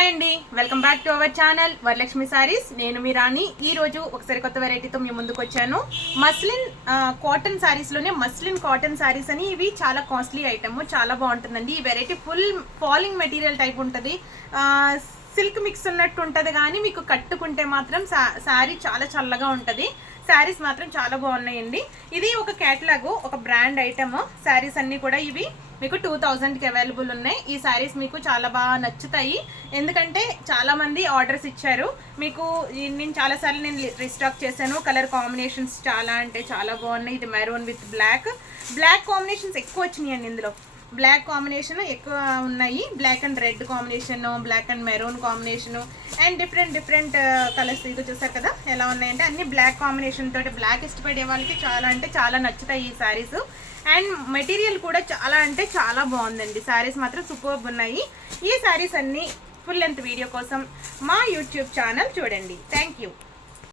Hi అండి, welcome back to our channel Varalakshmi saris. నేను మీ రాణి. ఈ రోజు ఒకసారి కొత్త వెరైటీతో మీ ముందుకు వచ్చాను. మస్లిన్ కాటన్ సారీస్లోనే మస్లిన్ కాటన్ సారీస్ అని ఇవి చాలా కాస్ట్లీ ఐటమ్, చాలా బాగుంటుందండి. ఈ variety full falling material type ఉంటుంది, సిల్క్ మిక్స్ ఉన్నట్టు ఉంటుంది. కానీ మీకు కట్టుకుంటే మాత్రం శారీ చాలా చల్లగా ఉంటుంది. శారీస్ మాత్రం చాలా బాగున్నాయండి. ఇది ఒక క్యాటలాగ్, ఒక బ్రాండ్ ఐటమ్. శారీస్ అన్నీ కూడా ఇవి మీకు 2000కి అవైలబుల్ ఉన్నాయి. ఈ శారీస్ మీకు చాలా బాగా నచ్చుతాయి, ఎందుకంటే చాలామంది ఆర్డర్స్ ఇచ్చారు. మీకు నేను చాలాసార్లు రీస్టాక్ చేశాను. కలర్ కాంబినేషన్స్ చాలా అంటే చాలా బాగున్నాయి. ఇది మెరూన్ విత్ బ్లాక్ కాంబినేషన్స్ ఎక్కువ వచ్చినాయండి. ఇందులో బ్లాక్ కాంబినేషన్ ఎక్కువ ఉన్నాయి. Black and red combination, black and maroon combination, and different colours. ఇది చూసారు కదా ఎలా ఉన్నాయంటే అన్ని బ్లాక్ కాంబినేషన్ తోటి. బ్లాక్ ఇష్టపడే వాళ్ళకి చాలా అంటే చాలా నచ్చుతాయి ఈ శారీస్. అండ్ మెటీరియల్ కూడా చాలా అంటే చాలా బాగుందండి. శారీస్ మాత్రం సూపర్బ్ ఉన్నాయి. ఈ శారీస్ అన్ని ఫుల్ లెంత్ వీడియో కోసం మా యూట్యూబ్ ఛానల్ చూడండి. Thank you.